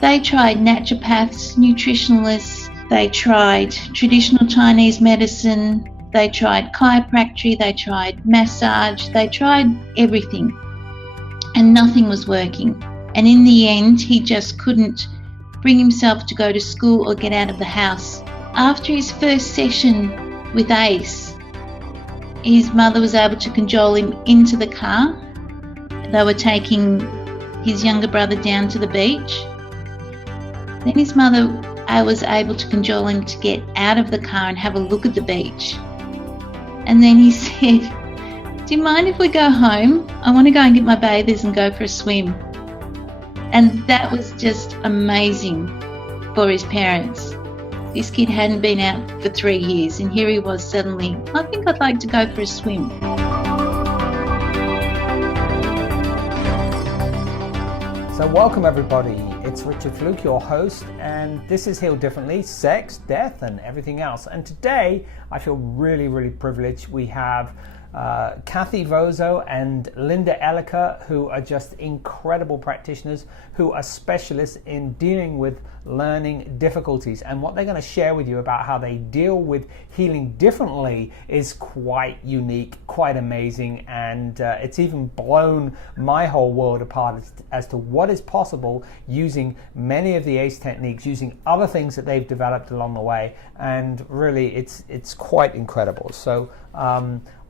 They tried naturopaths, nutritionalists, they tried traditional Chinese medicine, they tried chiropractic, they tried massage, they tried everything, and nothing was working. And in the end, he just couldn't bring himself to go to school or get out of the house. After his first session with ACE, his mother was able to cajole him into the car. They were taking his younger brother down to the beach. Then his mother was able to cajole him to get out of the car and have a look at the beach. And then he said, "Do you mind if we go home? I want to go and get my bathers and go for a swim." And that was just amazing for his parents. This kid hadn't been out for 3 years, and here he was suddenly, "I think I'd like to go for a swim." So welcome everybody, it's Richard Flook, your host, and this is Heal Differently, Sex, Death and Everything Else. And today I feel really privileged. We have Kathy Vozo and Linda Elliker, who are just incredible practitioners who are specialists in dealing with learning difficulties. And what they're going to share with you about how they deal with healing differently is quite unique, quite amazing, and it's even blown my whole world apart as to what is possible using many of the ACE techniques, using other things that they've developed along the way, and really it's quite incredible. So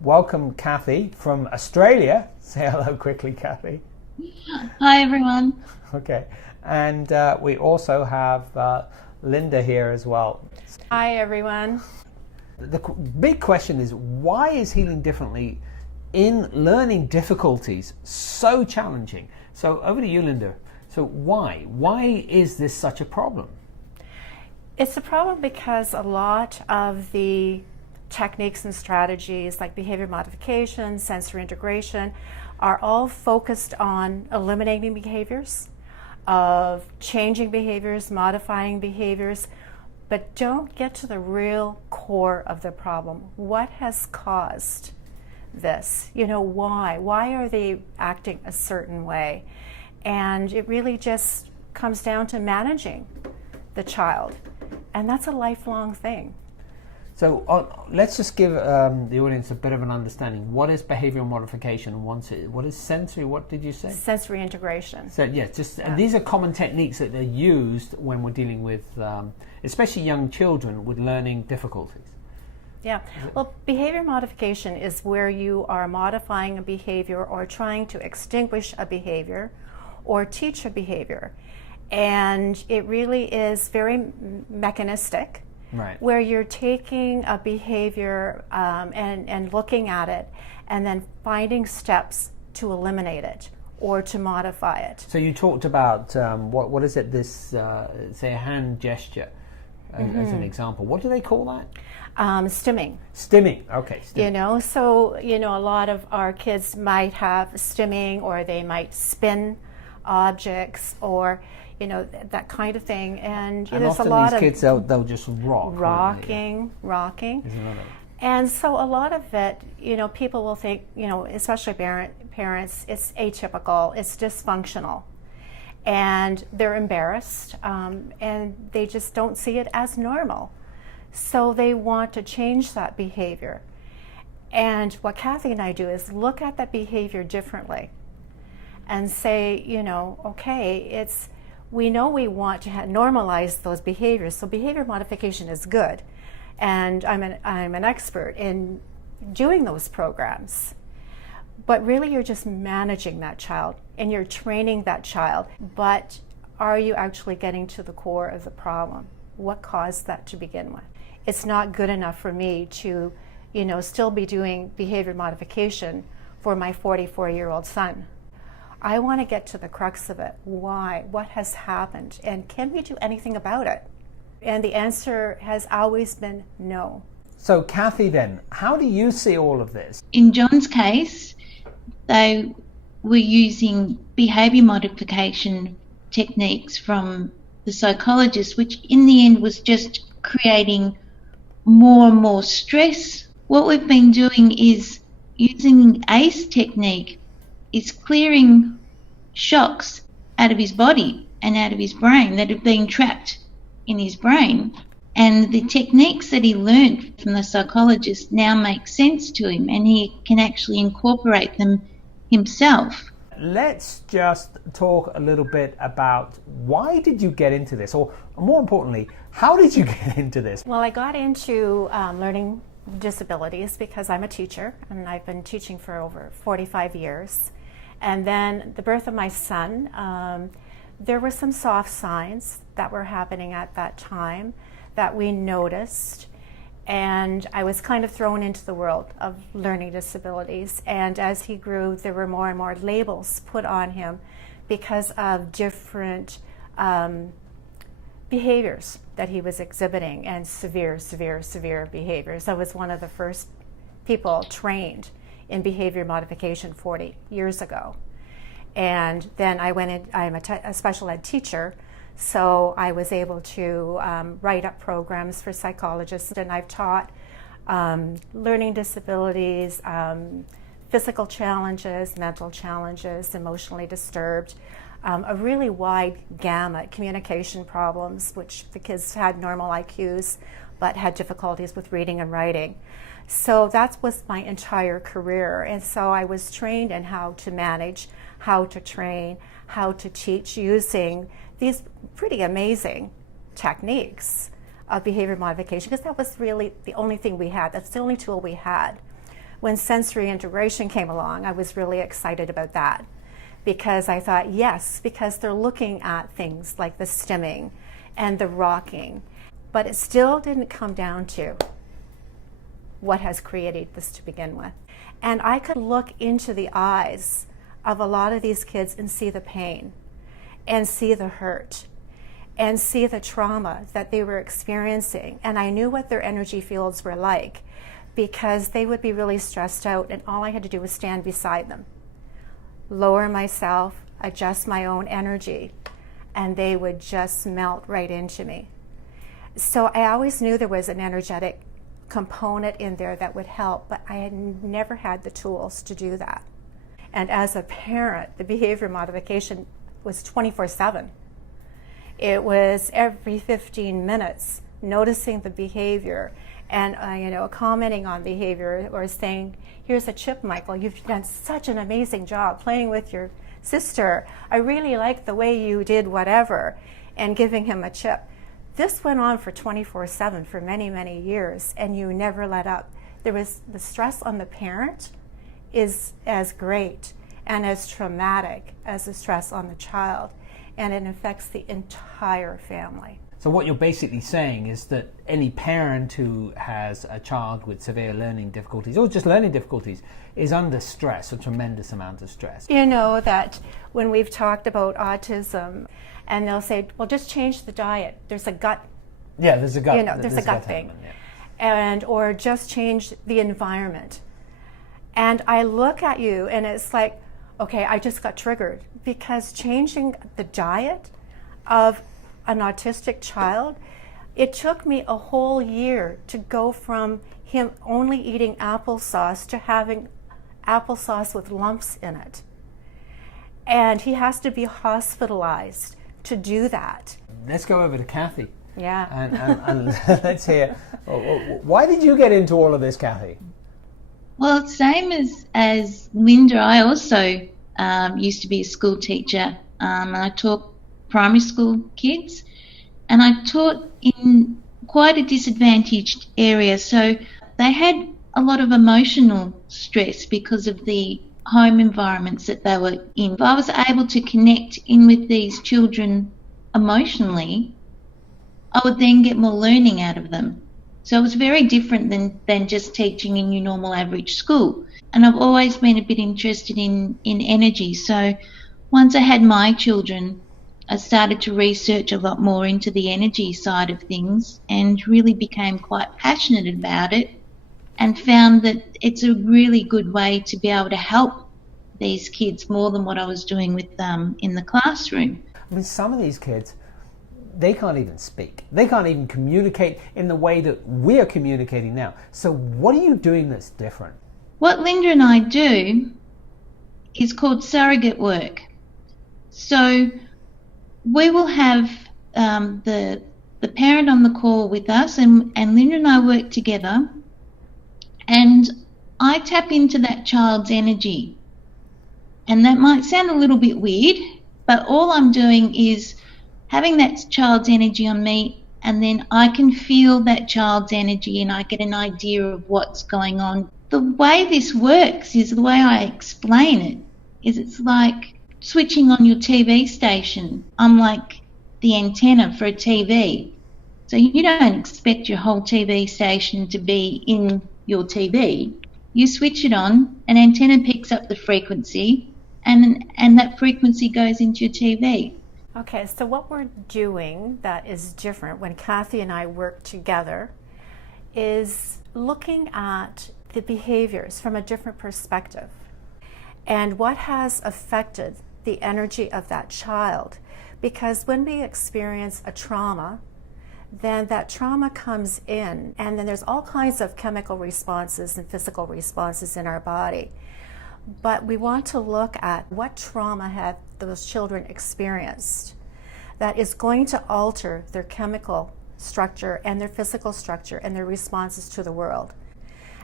welcome, Kathy from Australia. Say hello quickly, Kathy. Hi, everyone. Okay, and we also have Linda here as well. Hi, everyone. The big question is, why is healing differently in learning difficulties so challenging? So over to you, Linda. So why? Why is this such a problem? It's a problem because a lot of the techniques and strategies like behavior modification, sensory integration, are all focused on eliminating behaviors, of changing behaviors, modifying behaviors, but don't get to the real core of the problem. What has caused this? You know, why? Why are they acting a certain way? And it really just comes down to managing the child. And that's a lifelong thing. So let's just give the audience a bit of an understanding. What is behavioral modification and what is sensory? What did you say? Sensory integration. So and these are common techniques that are used when we're dealing with, especially young children with learning difficulties. Yeah, well, behavior modification is where you are modifying a behavior or trying to extinguish a behavior or teach a behavior. And it really is very mechanistic. Right. Where you're taking a behavior and looking at it and then finding steps to eliminate it or to modify it. So you talked about, what is it, this, say a hand gesture as an example. What do they call that? Stimming. Stimming, okay. Stimming. You know, so, you know, a lot of our kids might have stimming, or they might spin objects, or you know, that kind of thing. And there's often a lot these of kids, they'll just rock. Rocking. And so a lot of it, you know, people will think, you know, especially parents, it's atypical, it's dysfunctional. And they're embarrassed, and they just don't see it as normal. So they want to change that behavior. And what Kathy and I do is look at that behavior differently and say, you know, okay, we know we want to normalize those behaviors, so behavior modification is good, and I'm an expert in doing those programs. But really, you're just managing that child and you're training that child. But are you actually getting to the core of the problem? What caused that to begin with? It's not good enough for me to, you know, still be doing behavior modification for my 44-year-old son. I want to get to the crux of it. Why? What has happened? And can we do anything about it? And the answer has always been no. So Kathy, then, how do you see all of this? In John's case, they were using behaviour modification techniques from the psychologist, which in the end was just creating more and more stress. What we've been doing is using ACE technique is clearing shocks out of his body. and out of his brain that had been trapped in his brain. And the techniques that he learned from the psychologist now make sense to him, and he can actually incorporate them himself. Let's just talk a little bit about why did you get into this, or more importantly, how did you get into this? Well, I got into learning disabilities because I'm a teacher, and I've been teaching for over 45 years. And then the birth of my son, there were some soft signs that were happening at that time that we noticed, and I was kind of thrown into the world of learning disabilities. And as he grew, there were more and more labels put on him because of different behaviors that he was exhibiting, and severe behaviors. I was one of the first people trained in behavior modification 40 years ago. And then I went in, I'm a special ed teacher, so I was able to write up programs for psychologists, and I've taught learning disabilities, physical challenges, mental challenges, emotionally disturbed, a really wide gamut, communication problems, which the kids had normal IQs but had difficulties with reading and writing. So that was my entire career, and so I was trained in how to manage, how to train, how to teach using these pretty amazing techniques of behavior modification, because that was really the only thing we had. That's the only tool we had. When sensory integration came along, I was really excited about that, because I thought, yes, because they're looking at things like the stimming and the rocking, but it still didn't come down to what has created this to begin with. And I could look into the eyes of a lot of these kids and see the pain, and see the hurt, and see the trauma that they were experiencing. And I knew what their energy fields were like, because they would be really stressed out, and all I had to do was stand beside them, lower myself, adjust my own energy, and they would just melt right into me. So I always knew there was an energetic component in there that would help, but I had never had the tools to do that. And as a parent, the behavior modification was 24/7. It was every 15 minutes, noticing the behavior and commenting on behavior, or saying, here's a chip, Michael, you've done such an amazing job playing with your sister. I really like the way you did whatever, and giving him a chip. This went on for 24/7 for many, many years, and you never let up. There was the stress on the parent is as great and as traumatic as the stress on the child, and it affects the entire family. So what you're basically saying is that any parent who has a child with severe learning difficulties, or just learning difficulties, is under stress, a tremendous amount of stress. You know that when we've talked about autism, and they'll say, well, just change the diet. There's a gut. Yeah, there's a gut. There's a gut thing. Yeah. And or just change the environment. And I look at you and it's like, okay, I just got triggered, because changing the diet of an autistic child, it took me a whole year to go from him only eating applesauce to having applesauce with lumps in it. And he has to be hospitalized to do that. Let's go over to Kathy. Yeah. And let's hear, why did you get into all of this, Kathy? Well, same as Linda, I also used to be a school teacher, and I taught primary school kids, and I taught in quite a disadvantaged area, so they had a lot of emotional stress because of the home environments that they were in. If I was able to connect in with these children emotionally, I would then get more learning out of them. So it was very different than just teaching in your normal average school. And I've always been a bit interested in energy. So once I had my children, I started to research a lot more into the energy side of things, and really became quite passionate about it, and found that it's a really good way to be able to help these kids more than what I was doing with them in the classroom. I mean, some of these kids, they can't even speak. They can't even communicate in the way that we're communicating now. So what are you doing that's different? What Linda and I do is called surrogate work. So we will have the parent on the call with us, and Linda and I work together, and I tap into that child's energy. And that might sound a little bit weird, but all I'm doing is having that child's energy on me, and then I can feel that child's energy and I get an idea of what's going on. The way this works is the way I explain it, is it's like switching on your TV station. I'm like the antenna for a TV. So you don't expect your whole TV station to be in your TV. You switch it on, an antenna picks up the frequency, and that frequency goes into your TV. Okay, so what we're doing that is different when Kathy and I work together is looking at the behaviors from a different perspective and what has affected the energy of that child. Because when we experience a trauma, then that trauma comes in, and then there's all kinds of chemical responses and physical responses in our body. But we want to look at what trauma have those children experienced that is going to alter their chemical structure and their physical structure and their responses to the world.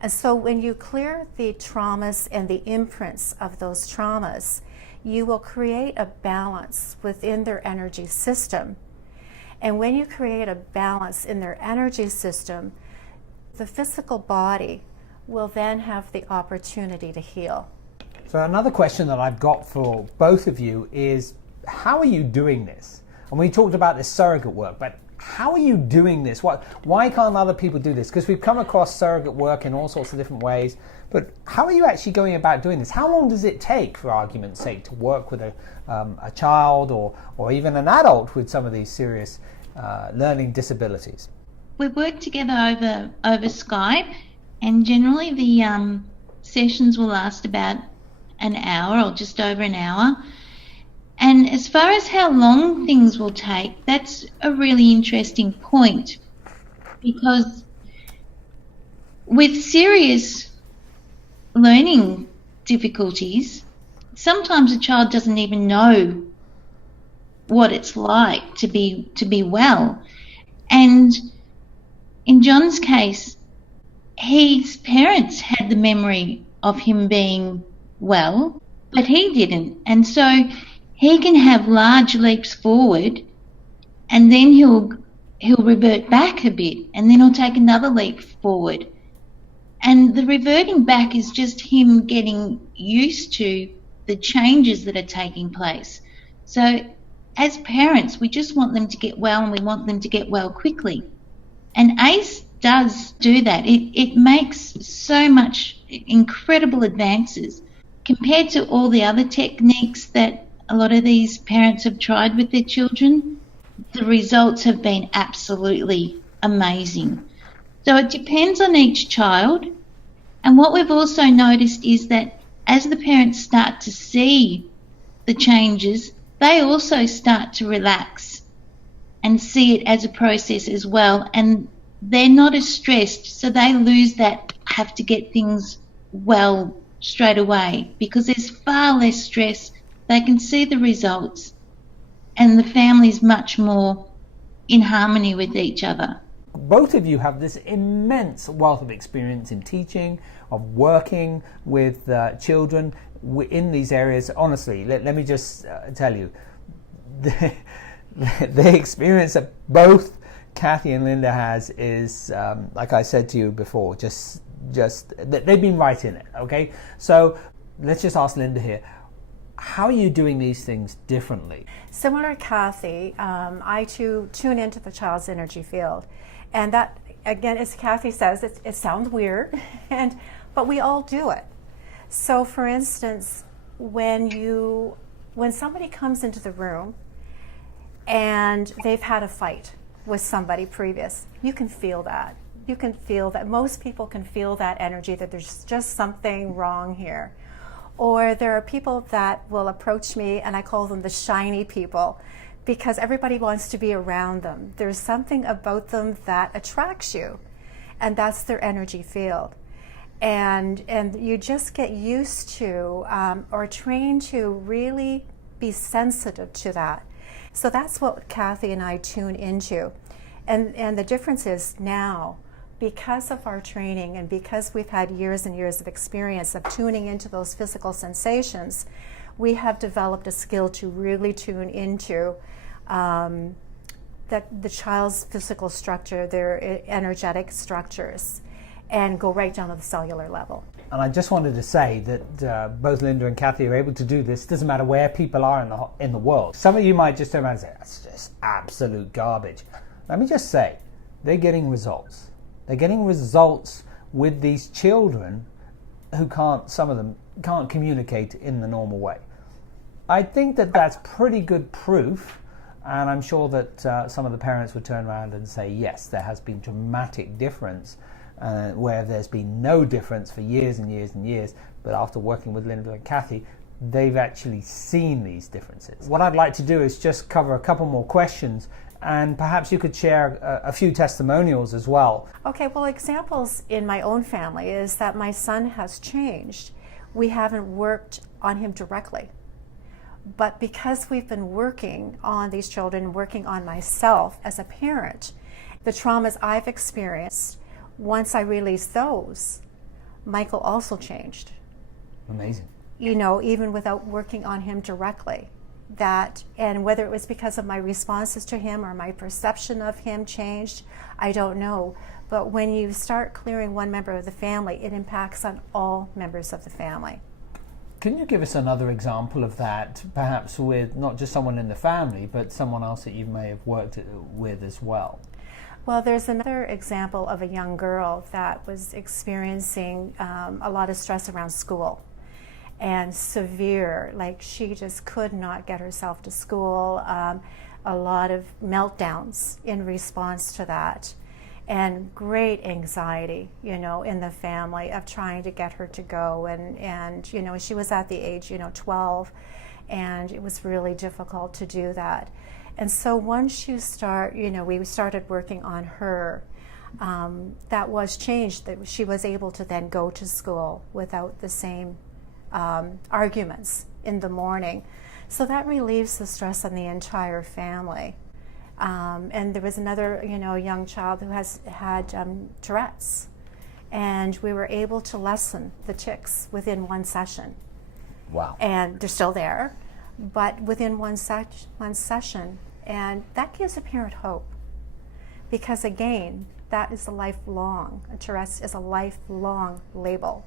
And so when you clear the traumas and the imprints of those traumas, you will create a balance within their energy system. And when you create a balance in their energy system, the physical body will then have the opportunity to heal. So another question that I've got for both of you is, how are you doing this? And we talked about this surrogate work, but how are you doing this? Why can't other people do this? Because we've come across surrogate work in all sorts of different ways, but how are you actually going about doing this? How long does it take, for argument's sake, to work with a child or even an adult with some of these serious learning disabilities? We work together over Skype, and generally the sessions will last about an hour or just over an hour. And as far as how long things will take, that's a really interesting point, because with serious learning difficulties, sometimes a child doesn't even know what it's like to be well. And in John's case, his parents had the memory of him being well, but he didn't. And so he can have large leaps forward, and then he'll revert back a bit, and then he'll take another leap forward. And the reverting back is just him getting used to the changes that are taking place. So as parents, we just want them to get well, and we want them to get well quickly. And ACE does do that. It makes so much incredible advances compared to all the other techniques that a lot of these parents have tried with their children. The results have been absolutely amazing. So it depends on each child. And what we've also noticed is that as the parents start to see the changes, they also start to relax and see it as a process as well. And they're not as stressed, so they lose that have to get things well straight away, because there's far less stress. They can see the results, and the family's much more in harmony with each other. Both of you have this immense wealth of experience in teaching, of working with children in these areas. Honestly, let me just tell you, the experience that both Kathy and Linda has is, like I said to you before, just they've been right in it. Okay, so let's just ask Linda here. How are you doing these things differently? Similar to Kathy, I too tune into the child's energy field. And that, again, as Kathy says, it sounds weird, but we all do it. So for instance, when somebody comes into the room and they've had a fight with somebody previous, you can feel that. You can feel that. Most people can feel that energy, that there's just something wrong here. Or there are people that will approach me, and I call them the shiny people, because everybody wants to be around them. There's something about them that attracts you, and that's their energy field. And you just get used to or trained to really be sensitive to that. So that's what Kathy and I tune into. And the difference is now, because of our training and because we've had years and years of experience of tuning into those physical sensations, we have developed a skill to really tune into the child's physical structure, their energetic structures, and go right down to the cellular level. And I just wanted to say that both Linda and Kathy are able to do this. It doesn't matter where people are in the world. Some of you might just turn around and say, that's just absolute garbage. Let me just say, they're getting results. They're getting results with these children who some of them can't communicate in the normal way. I think that that's pretty good proof, and I'm sure that some of the parents would turn around and say, yes, there has been dramatic difference, where there's been no difference for years and years and years, but after working with Linda and Kathy, they've actually seen these differences. What I'd like to do is just cover a couple more questions, and perhaps you could share a few testimonials as well. Okay, well, examples in my own family is that my son has changed. We haven't worked on him directly, but because we've been working on these children, working on myself as a parent, the traumas I've experienced, once I released those, Michael also changed. Amazing. You know, even without working on him directly. And whether it was because of my responses to him or my perception of him changed, I don't know. But when you start clearing one member of the family, it impacts on all members of the family. Can you give us another example of that, perhaps with not just someone in the family, but someone else that you may have worked with as well? Well, there's another example of a young girl that was experiencing a lot of stress around school. And severe, like she just could not get herself to school, a lot of meltdowns in response to that, and great anxiety, you know, in the family of trying to get her to go, and you know, she was at the age, 12, and it was really difficult to do that. And so once you start, we started working on her, that was changed, that she was able to then go to school without the same arguments in the morning. So that relieves the stress on the entire family. And there was another, young child who had Tourette's, and we were able to lessen the tics within one session. Wow. And they're still there, but within one session, and that gives a parent hope, because again, that is a lifelong, Tourette's is a lifelong label.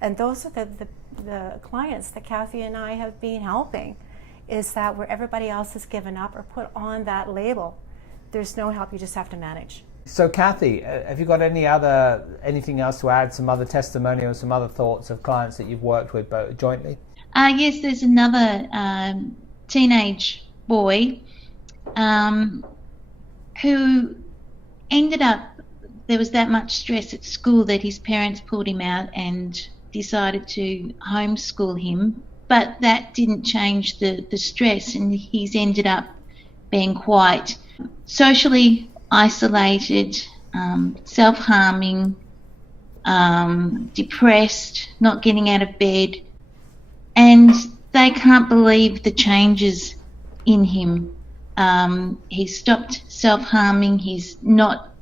And those are the clients that Kathy and I have been helping, is that where everybody else has given up or put on that label, there's no help, you just have to manage. So Kathy, have you got anything else to add, some other testimonials, some other thoughts of clients that you've worked with jointly? Yes, there's another teenage boy who ended up, there was that much stress at school that his parents pulled him out and decided to homeschool him, but that didn't change the stress, and he's ended up being quite socially isolated, self-harming, depressed, not getting out of bed, and they can't believe the changes in him. He's stopped self-harming, he's not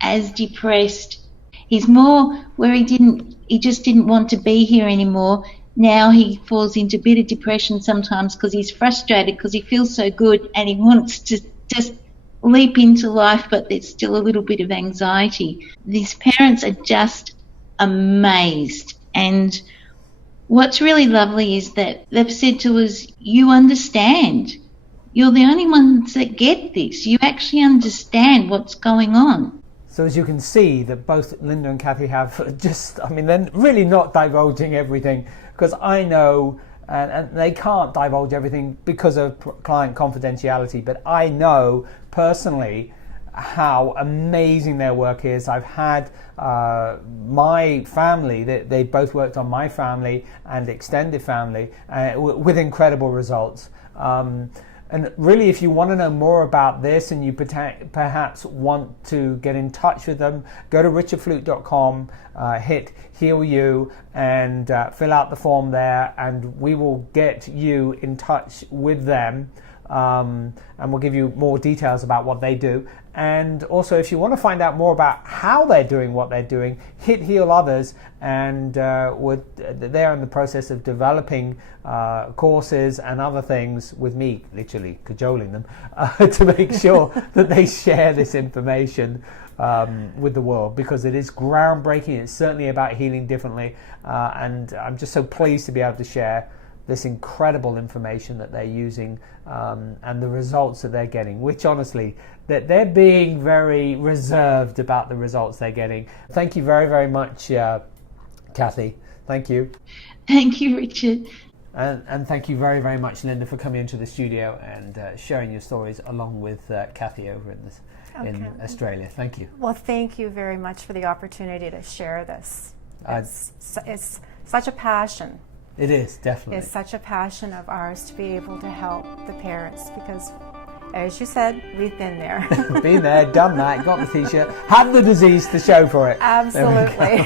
as depressed, he's more where he just didn't want to be here anymore. Now he falls into a bit of depression sometimes because he's frustrated, because he feels so good and he wants to just leap into life, but there's still a little bit of anxiety. These parents are just amazed, and what's really lovely is that they've said to us, you understand. You're the only ones that get this. You actually understand what's going on. So as you can see, that both Linda and Kathy have they're really not divulging everything, because I know, and they can't divulge everything because of client confidentiality, but I know personally how amazing their work is. I've had my family, they both worked on my family and extended family with incredible results. And really, if you want to know more about this and you perhaps want to get in touch with them, go to richardflook.com, hit Heal You, and fill out the form there, and we will get you in touch with them and we'll give you more details about what they do. And also, if you want to find out more about how they're doing what they're doing, hit Heal Others, and they're in the process of developing courses and other things with me, literally cajoling them to make sure that they share this information with the world, because it is groundbreaking. It's certainly about healing differently, and I'm just so pleased to be able to share this incredible information that they're using, and the results that they're getting, which honestly, that they're being very reserved about the results they're getting. Thank you very, very much, Kathy. Thank you. Thank you, Richard. And thank you very, very much, Linda, for coming into the studio and sharing your stories along with Kathy over in Australia. Thank you. Well, thank you very much for the opportunity to share this. It's such a passion. It is, definitely. It's such a passion of ours to be able to help the parents, because, as you said, we've been there. Been there, done that, got the t-shirt, had the disease to show for it. Absolutely.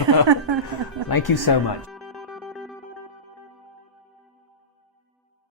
Thank you so much.